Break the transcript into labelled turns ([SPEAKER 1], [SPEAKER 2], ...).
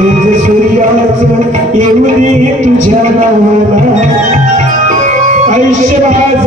[SPEAKER 1] तेज सूर्याच येऊ दे तुझ्या नावाला. आयुष्य माझ